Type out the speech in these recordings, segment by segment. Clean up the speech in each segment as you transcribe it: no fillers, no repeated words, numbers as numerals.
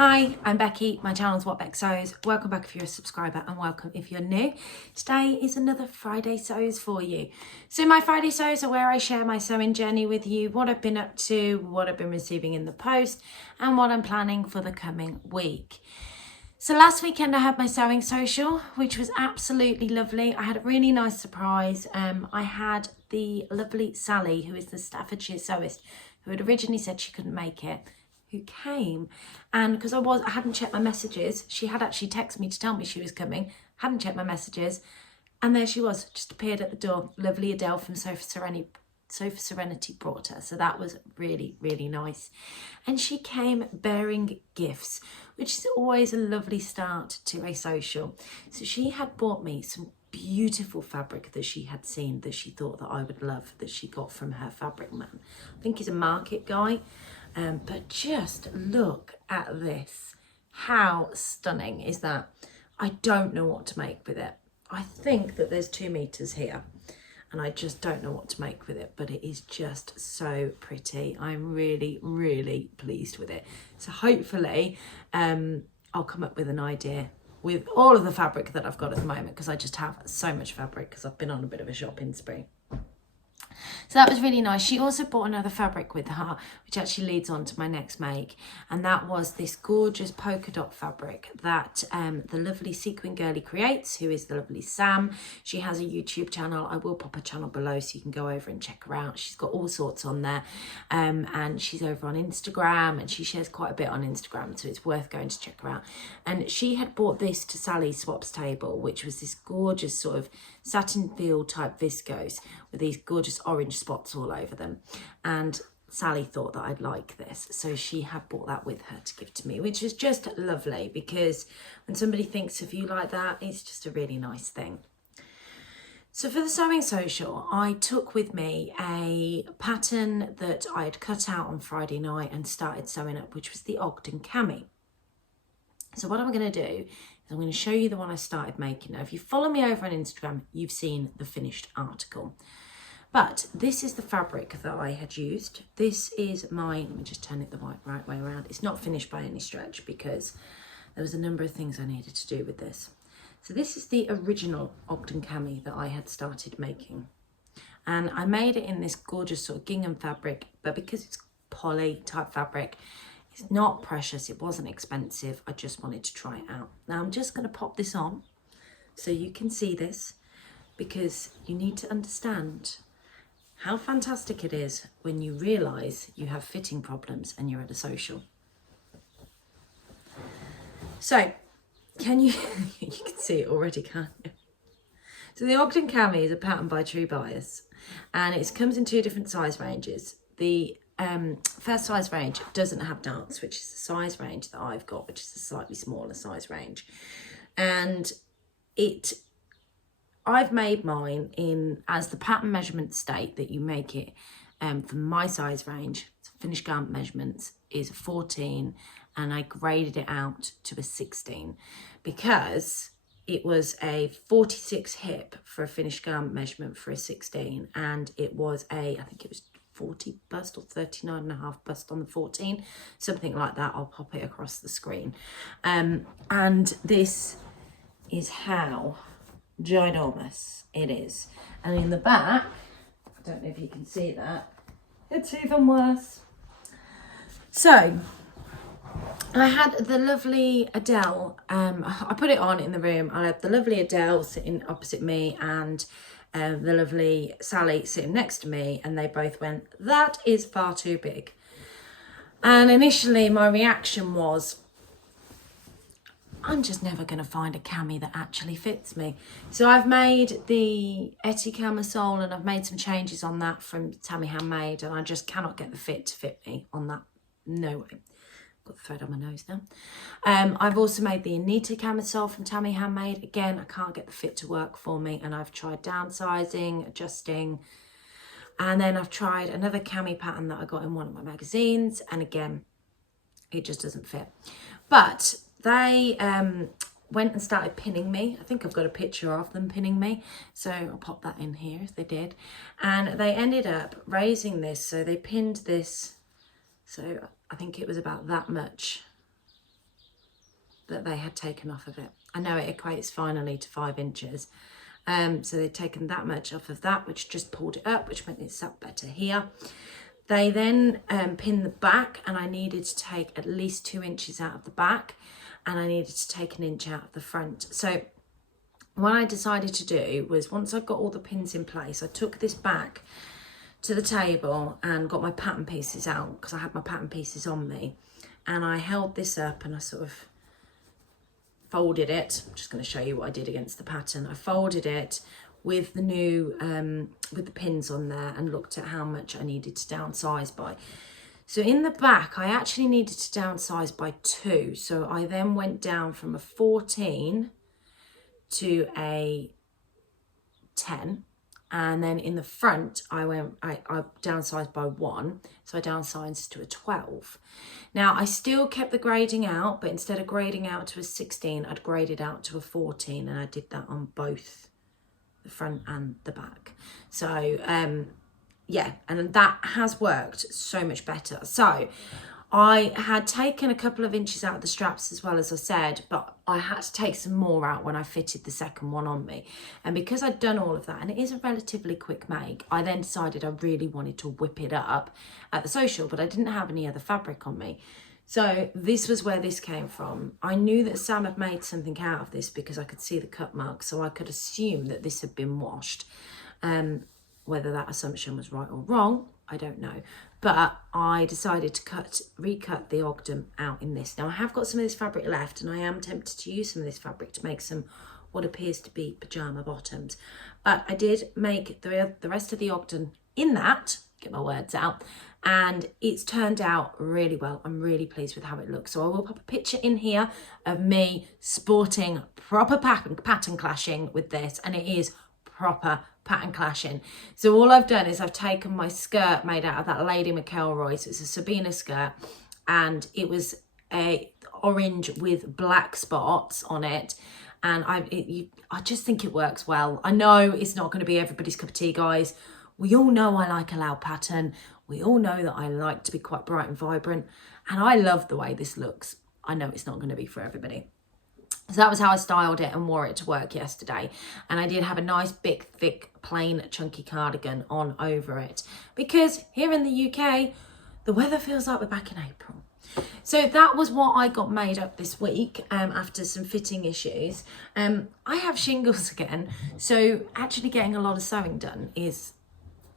Hi, I'm Becky. My channel is What Beck Sews. Welcome back if you're a subscriber and welcome if you're new. Today is another Friday Sews for you. So my Friday Sews are where I share my sewing journey with you, what I've been up to, what I've been receiving in the post and what I'm planning for the coming week. So last weekend I had my sewing social, which was absolutely lovely. I had a really nice surprise. I had the lovely Sally, who is the Staffordshire sewist, who had originally said she couldn't make it, who came, and because I hadn't checked my messages, she had actually texted me to tell me she was coming, hadn't checked my messages, and there she was, just appeared at the door. Lovely Adele from Sofa Serenity brought her, so that was really, really nice. And she came bearing gifts, which is always a lovely start to a social. So she had bought me some beautiful fabric that she had seen that she thought that I would love, that she got from her fabric man. I think he's a market guy. But just look at this. How stunning is that? I don't know what to make with it. I think that there's 2 meters here and I just don't know what to make with it, but it is just so pretty. I'm really, really pleased with it. So hopefully I'll come up with an idea with all of the fabric that I've got at the moment, because I just have so much fabric because I've been on a bit of a shopping spree. So that was really nice. She also bought another fabric with her, which actually leads on to my next make. And that was this gorgeous polka dot fabric that the lovely Sequin Girly creates, who is the lovely Sam. She has a YouTube channel. I will pop her channel below so you can go over and check her out. She's got all sorts on there. And she's over on Instagram, and she shares quite a bit on Instagram, so it's worth going to check her out. And she had bought this to Sally Swap's table, which was this gorgeous sort of satin feel type viscose with these gorgeous orange spots all over them, and Sally thought that I'd like this, so she had bought that with her to give to me, which was just lovely, because when somebody thinks of you like that, it's just a really nice thing. So for the sewing social, I took with me a pattern that I had cut out on Friday night and started sewing up, which was the Ogden Cami. So what I'm going to do is I'm going to show you the one I started making. Now, if you follow me over on Instagram, you've seen the finished article. But this is the fabric that I had used. This is my, let me just turn it the right way around. It's not finished by any stretch because there was a number of things I needed to do with this. So this is the original Ogden Cami that I had started making. And I made it in this gorgeous sort of gingham fabric, but because it's poly type fabric, it's not precious, it wasn't expensive. I just wanted to try it out. Now I'm just going to pop this on so you can see this, because you need to understand how fantastic it is when you realise you have fitting problems and you're at a social. So, can you, you can see it already, can't you? So the Ogden Cami is a pattern by True Bias, and it comes in 2 different size ranges. The first size range doesn't have darts, which is the size range that I've got, which is a slightly smaller size range. And I've made mine in as the pattern measurement state that you make it for my size range. Finished garment measurements is 14, and I graded it out to a 16 because it was a 46 hip for a finished garment measurement for a 16, and it was I think it was 40 bust or 39.5 bust on the 14, something like that. I'll pop it across the screen. And this is how ginormous it is. And in the back, I don't know if you can see that, it's even worse. So I had the lovely Adele, I put it on in the room. I had the lovely Adele sitting opposite me and the lovely Sally sitting next to me, and they both went, "That is far too big." And initially my reaction was, I'm just never going to find a cami that actually fits me. So I've made the Etty camisole, and I've made some changes on that from Tammy Handmade, and I just cannot get the fit to fit me on that. No way. Got the thread on my nose now. I've also made the Anita camisole from Tammy Handmade. Again, I can't get the fit to work for me, and I've tried downsizing, adjusting, and then I've tried another cami pattern that I got in one of my magazines, and again, it just doesn't fit. But they went and started pinning me. I think I've got a picture of them pinning me, so I'll pop that in here if they did. And they ended up raising this, so they pinned this, so I think it was about that much that they had taken off of it. I know it equates finally to 5 inches. So they'd taken that much off of that, which just pulled it up, which meant it sat better here. They then pinned the back, and I needed to take at least 2 inches out of the back, and I needed to take 1 inch out of the front. So what I decided to do was, once I got all the pins in place, I took this back to the table and got my pattern pieces out, because I had my pattern pieces on me, and I held this up and I sort of folded it. I'm just going to show you what I did against the pattern. I folded it with the new with the pins on there, and looked at how much I needed to downsize by. So in the back I actually needed to downsize by 2, so I then went down from a 14 to a 10, and then in the front I downsized by 1, so I downsized to a 12. Now I still kept the grading out, but instead of grading out to a 16, I'd graded out to a 14, and I did that on both the front and the back. So yeah, and that has worked so much better. So I had taken a couple of inches out of the straps, as well, as I said, but I had to take some more out when I fitted the second one on me. And because I'd done all of that, and it is a relatively quick make, I then decided I really wanted to whip it up at the social, but I didn't have any other fabric on me. So this was where this came from. I knew that Sam had made something out of this because I could see the cut marks, so I could assume that this had been washed. Whether that assumption was right or wrong, I don't know. But I decided to recut the Ogden out in this. Now I have got some of this fabric left, and I am tempted to use some of this fabric to make some what appears to be pyjama bottoms. But I did make the rest of the Ogden in that, get my words out, and it's turned out really well. I'm really pleased with how it looks. So I will pop a picture in here of me sporting proper pattern clashing with this, and it is proper pattern clashing. So all I've done is I've taken my skirt made out of that Lady McElroy, so it's a Sabina skirt, and it was a orange with black spots on it, and I just think it works well. I know it's not going to be everybody's cup of tea, guys. We all know I like a loud pattern. We all know that I like to be quite bright and vibrant, and I love the way this looks. I know it's not going to be for everybody. So that was how I styled it and wore it to work yesterday. And I did have a nice big, thick, plain, chunky cardigan on over it, because here in the UK, the weather feels like we're back in April. So that was what I got made up this week after some fitting issues. I have shingles again, so actually getting a lot of sewing done is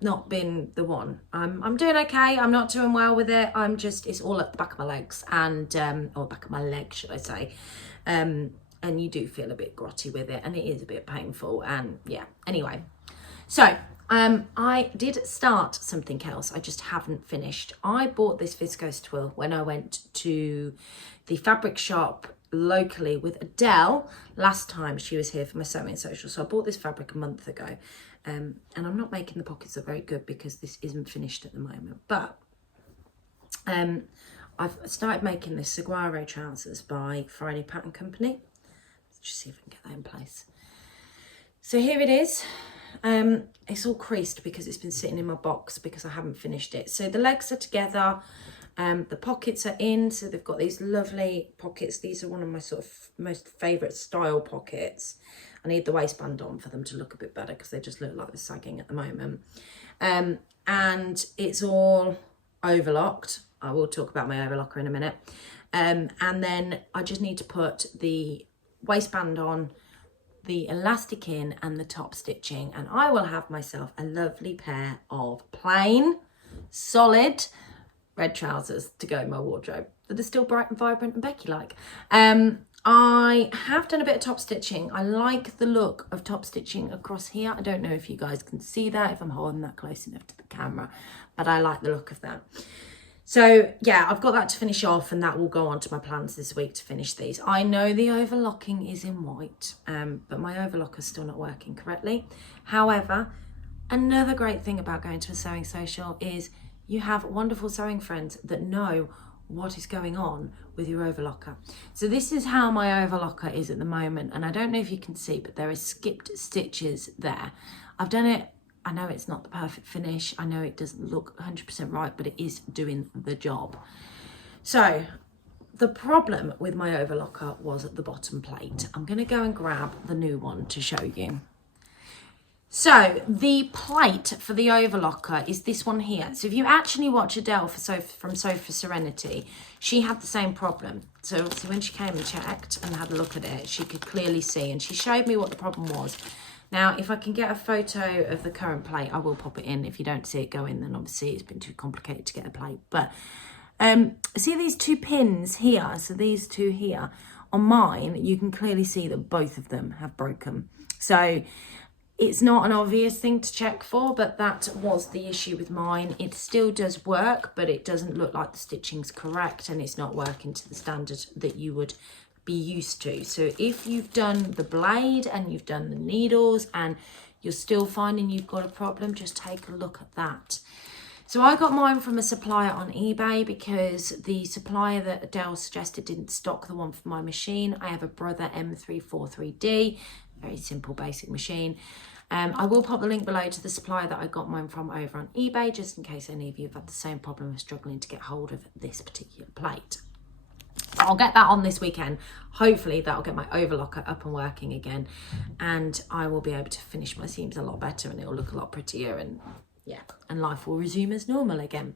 not been the one. I'm doing okay. I'm not doing well with it. It's all at the back of my legs, and or back of my leg, should I say. And you do feel a bit grotty with it, and it is a bit painful, and yeah, anyway. So I did start something else. I just haven't finished. I bought this Viscose twill when I went to the fabric shop locally with Adele last time she was here for my sewing social. So I bought this fabric a month ago, and I'm not making the pockets look very good because this isn't finished at the moment, but I've started making this saguaro trousers by Friday Pattern Company. Let's just see if I can get that in place. So here it is. It's all creased because it's been sitting in my box because I haven't finished it. So the legs are together, the pockets are in, so they've got these lovely pockets. These are one of my sort of most favourite style pockets. I need the waistband on for them to look a bit better because they just look like they're sagging at the moment. And it's all overlocked. I will talk about my overlocker in a minute. And then I just need to put the waistband on, the elastic in, and the top stitching, and I will have myself a lovely pair of plain, solid red trousers to go in my wardrobe that are still bright and vibrant and Becky-like. I have done a bit of top stitching. I like the look of top stitching across here. I don't know if you guys can see that, if I'm holding that close enough to the camera, but I like the look of that. So yeah, I've got that to finish off, and that will go on to my plans this week to finish these. I know the overlocking is in white, but my overlocker's still not working correctly. However, another great thing about going to a sewing social is you have wonderful sewing friends that know what is going on with your overlocker. So this is how my overlocker is at the moment, and I don't know if you can see, but there is skipped stitches there. I've done it. I know it's not the perfect finish. I know it doesn't look 100% right, but it is doing the job. So the problem with my overlocker was at the bottom plate. I'm going to go and grab the new one to show you. So the plate for the overlocker is this one here. So if you actually watch Adele from Sofa Serenity, she had the same problem. So obviously when she came and checked and had a look at it, she could clearly see, and she showed me what the problem was. Now, if I can get a photo of the current plate, I will pop it in. If you don't see it go in, then obviously it's been too complicated to get a plate. But see these two pins here? So these two here, on mine, you can clearly see that both of them have broken. So it's not an obvious thing to check for, but that was the issue with mine. It still does work, but it doesn't look like the stitching's correct, and it's not working to the standard that you would be used to. So if you've done the blade and you've done the needles and you're still finding you've got a problem, just take a look at that. So I got mine from a supplier on eBay because the supplier that Adele suggested didn't stock the one for my machine. I have a Brother M343D, very simple basic machine. I will pop the link below to the supplier that I got mine from over on eBay, just in case any of you have had the same problem of struggling to get hold of this particular plate. I'll get that on this weekend. Hopefully that'll get my overlocker up and working again, and I will be able to finish my seams a lot better, and it'll look a lot prettier, and yeah, and life will resume as normal again.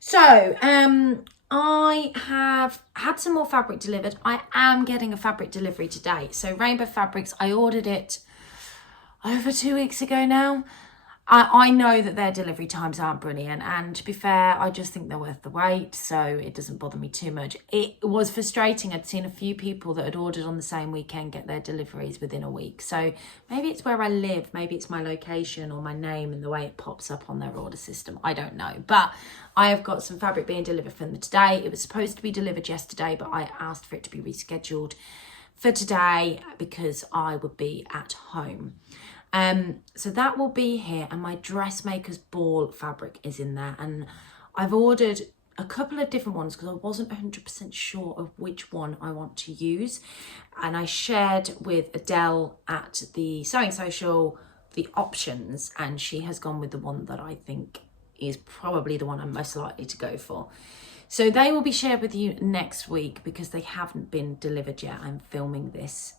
So I have had some more fabric delivered. I am getting a fabric delivery today. So Rainbow Fabrics, I ordered it over 2 weeks ago now. I know that their delivery times aren't brilliant, and to be fair, I just think they're worth the wait, so it doesn't bother me too much. It was frustrating. I'd seen a few people that had ordered on the same weekend get their deliveries within a week. So maybe it's where I live, maybe it's my location or my name and the way it pops up on their order system. I don't know, but I have got some fabric being delivered from them today. It was supposed to be delivered yesterday, but I asked for it to be rescheduled for today because I would be at home. So that will be here, and my dressmaker's ball fabric is in there, and I've ordered a couple of different ones because I wasn't 100% sure of which one I want to use, and I shared with Adele at the Sewing Social the options, and she has gone with the one that I think is probably the one I'm most likely to go for. So they will be shared with you next week because they haven't been delivered yet. I'm filming this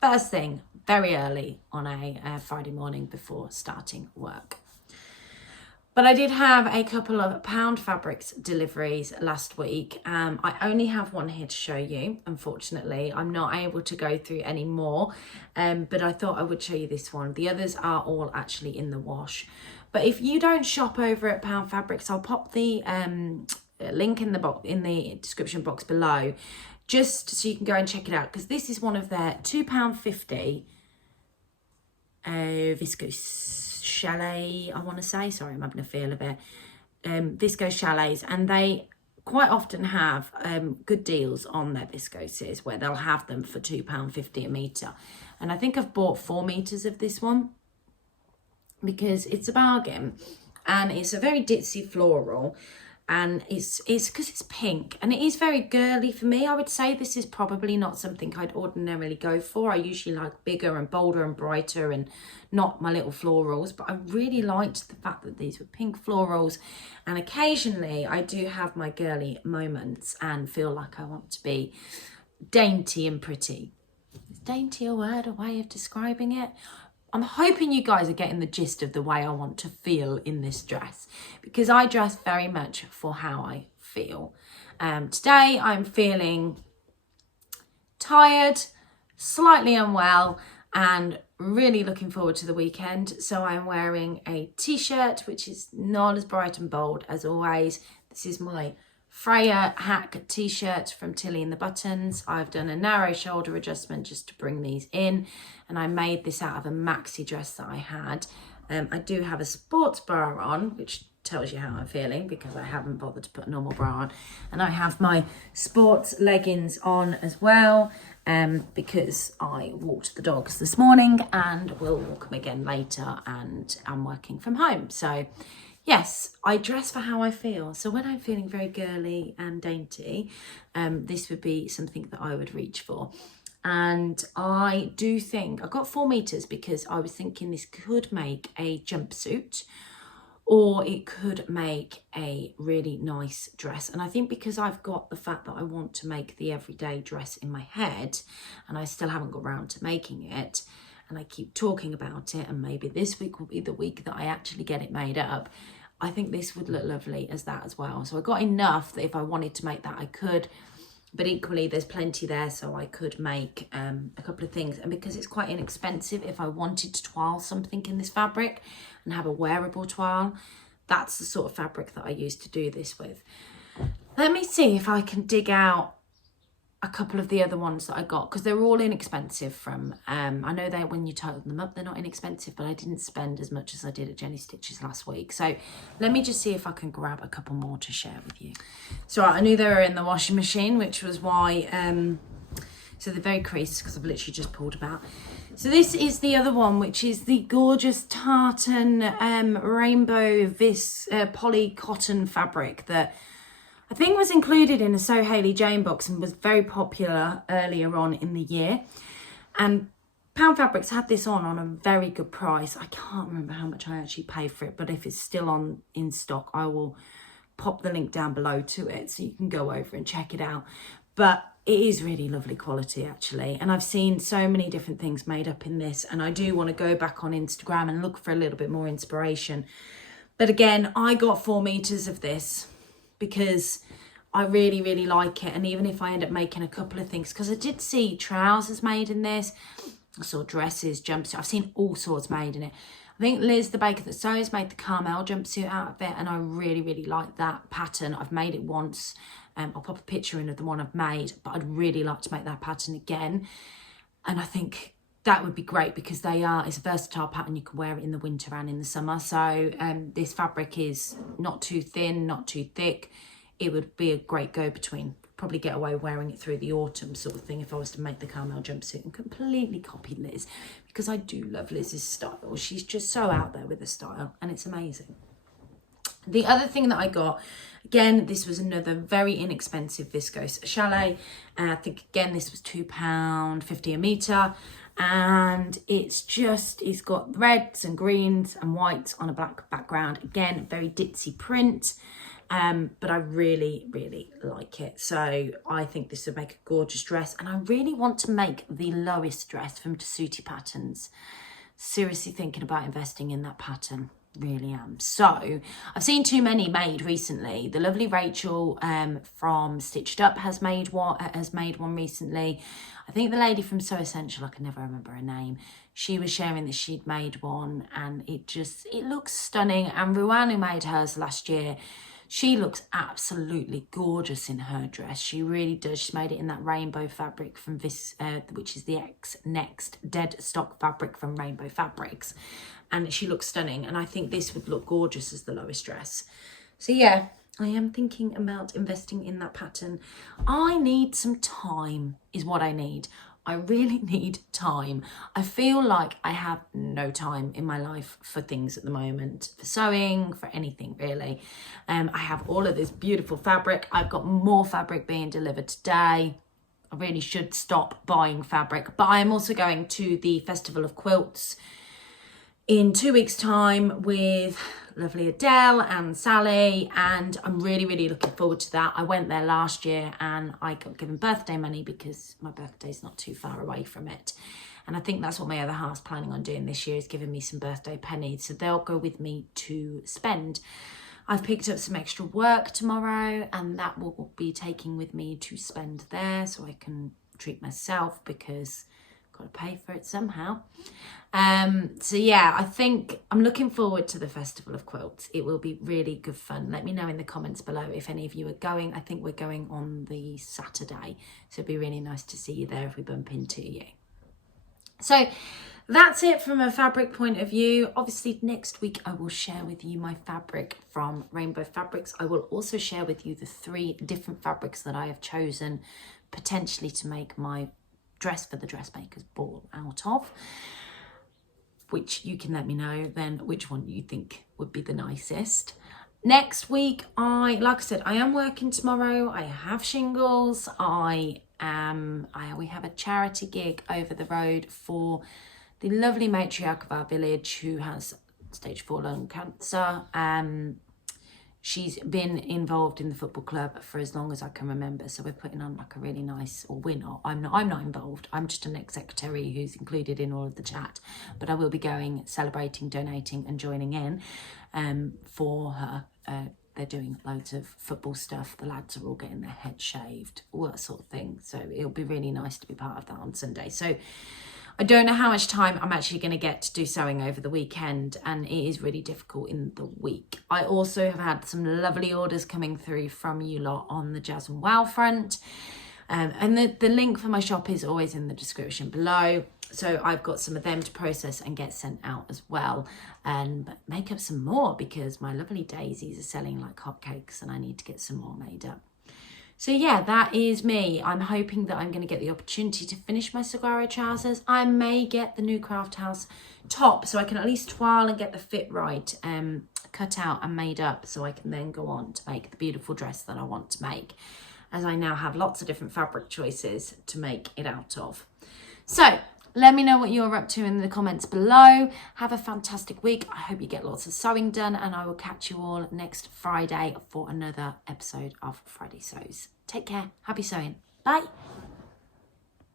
first thing, very early on a Friday morning before starting work. But I did have a couple of pound fabrics deliveries last week. I only have one here to show you, unfortunately. I'm not able to go through any more, but I thought I would show you this one. The others are all actually in the wash. But if you don't shop over at Pound Fabrics, I'll pop the link in the description box below, just so you can go and check it out, because this is one of their £2.50 Viscose challis, I want to say. Sorry, I'm having a feel of it. Viscose challis, and they quite often have good deals on their viscoses where they'll have them for £2.50 a metre. And I think I've bought 4 metres of this one because it's a bargain, and it's a very ditzy floral. And it's because it's pink, and it is very girly for me. I would say this is probably not something I'd ordinarily go for. I usually like bigger and bolder and brighter and not my little florals, but I really liked the fact that these were pink florals. And occasionally I do have my girly moments and feel like I want to be dainty and pretty. Is dainty a word, a way of describing it? I'm hoping you guys are getting the gist of the way I want to feel in this dress, because I dress very much for how I feel. Today I'm feeling tired, slightly unwell, and really looking forward to the weekend. So I'm wearing a t-shirt, which is not as bright and bold as always. This is my Freya hack t-shirt from Tilly and the Buttons. I've done a narrow shoulder adjustment just to bring these in, and I made this out of a maxi dress that I had. I do have a sports bra on, which tells you how I'm feeling because I haven't bothered to put a normal bra on, and I have my sports leggings on as well because I walked the dogs this morning and will walk them again later, and I'm working from home. So yes, I dress for how I feel. So when I'm feeling very girly and dainty, this would be something that I would reach for. And I do think I got 4 meters because I was thinking this could make a jumpsuit, or it could make a really nice dress. And I think because I've got the fact that I want to make the everyday dress in my head, and I still haven't got around to making it, and I keep talking about it, and maybe this week will be the week that I actually get it made up, I think this would look lovely as that as well. So I got enough that if I wanted to make that, I could. But equally, there's plenty there, so I could make a couple of things. And because it's quite inexpensive, if I wanted to twirl something in this fabric and have a wearable twirl, that's the sort of fabric that I use to do this with. Let me see if I can dig out a couple of the other ones that I got, because they're all inexpensive from, I know that when you total them up, they're not inexpensive, but I didn't spend as much as I did at Jenny Stitches last week. So let me just see if I can grab a couple more to share with you. So I knew they were in the washing machine, which was why, so they're very creased because I've literally just pulled them out. So this is the other one, which is the gorgeous tartan rainbow poly cotton fabric that I think was included in a So Hayley Jane box and was very popular earlier on in the year. And Pound Fabrics had this on a very good price. I can't remember how much I actually paid for it, but if it's still in stock, I will pop the link down below to it so you can go over and check it out. But it is really lovely quality actually. And I've seen so many different things made up in this, and I do want to go back on Instagram and look for a little bit more inspiration. But again, I got 4 meters of this because I really, really like it. And even if I end up making a couple of things, because I did see trousers made in this, I saw dresses, jumpsuit, I've seen all sorts made in it. I think Liz, the baker that sews, made the Carmel jumpsuit out of it, and I really, really like that pattern. I've made it once. I'll pop a picture in of the one I've made, but I'd really like to make that pattern again. And I think that would be great because it's a versatile pattern. You can wear it in the winter and in the summer. So this fabric is not too thin, not too thick. It would be a great go-between. Probably get away wearing it through the autumn sort of thing if I was to make the Carmel jumpsuit and completely copy Liz, because I do love Liz's style. She's just so out there with her style and it's amazing. The other thing that I got, again, this was another very inexpensive Viscose challis. I think, again, this was £2.50 a metre. And it's got reds and greens and whites on a black background. Again, very ditzy print. But I really, really like it. So I think this would make a gorgeous dress. And I really want to make the lowest dress from Tessuti Patterns. Seriously thinking about investing in that pattern. Really am. So I've seen too many made recently. The lovely Rachel from Stitched Up has made one recently. I think the lady from So Essential, I can never remember her name, she was sharing that she'd made one, and it looks stunning. And Ruan, who made hers last year, she looks absolutely gorgeous in her dress. She really does. She's made it in that rainbow fabric from which is the next dead stock fabric from Rainbow Fabrics. And she looks stunning. And I think this would look gorgeous as the lowest dress. So yeah, I am thinking about investing in that pattern. I need some time is what I need. I really need time. I feel like I have no time in my life for things at the moment, for sewing, for anything really. I have all of this beautiful fabric. I've got more fabric being delivered today. I really should stop buying fabric, but I am also going to the Festival of Quilts in 2 weeks' time with lovely Adele and Sally, and I'm really, really looking forward to that. I went there last year and I got given birthday money because my birthday's not too far away from it. And I think that's what my other half's planning on doing this year, is giving me some birthday pennies. So they'll go with me to spend. I've picked up some extra work tomorrow, and that will be taking with me to spend there so I can treat myself, because I've got to pay for it somehow. So yeah, I think I'm looking forward to the Festival of Quilts. It will be really good fun. Let me know in the comments below if any of you are going. I think we're going on the Saturday, so it'd be really nice to see you there if we bump into you. So that's it from a fabric point of view. Obviously next week I will share with you my fabric from Rainbow Fabrics. I will also share with you the 3 different fabrics that I have chosen potentially to make my dress for the dressmaker's ball out of, which you can let me know then which one you think would be the nicest. Next week, like I said, I am working tomorrow. I have shingles. We have a charity gig over the road for the lovely matriarch of our village, who has stage 4 lung cancer. She's been involved in the football club for as long as I can remember. So we're putting on like a really nice, or we're not, I'm not involved. I'm just an ex-secretary who's included in all of the chat. But I will be going, celebrating, donating and joining in for her. They're doing loads of football stuff. The lads are all getting their heads shaved, all that sort of thing. So it'll be really nice to be part of that on Sunday. So I don't know how much time I'm actually going to get to do sewing over the weekend, and it is really difficult in the week. I also have had some lovely orders coming through from you lot on the Jazz and Wow front. And the link for my shop is always in the description below. So I've got some of them to process and get sent out as well, and make up some more because my lovely daisies are selling like hotcakes and I need to get some more made up. So yeah, that is me. I'm hoping that I'm going to get the opportunity to finish my saguaro trousers. I may get the new Craft House top so I can at least trial and get the fit right, cut out and made up, so I can then go on to make the beautiful dress that I want to make, as I now have lots of different fabric choices to make it out of. So let me know what you're up to in the comments below. Have a fantastic week. I hope you get lots of sewing done, and I will catch you all next Friday for another episode of Friday Sews. Take care. Happy sewing. Bye.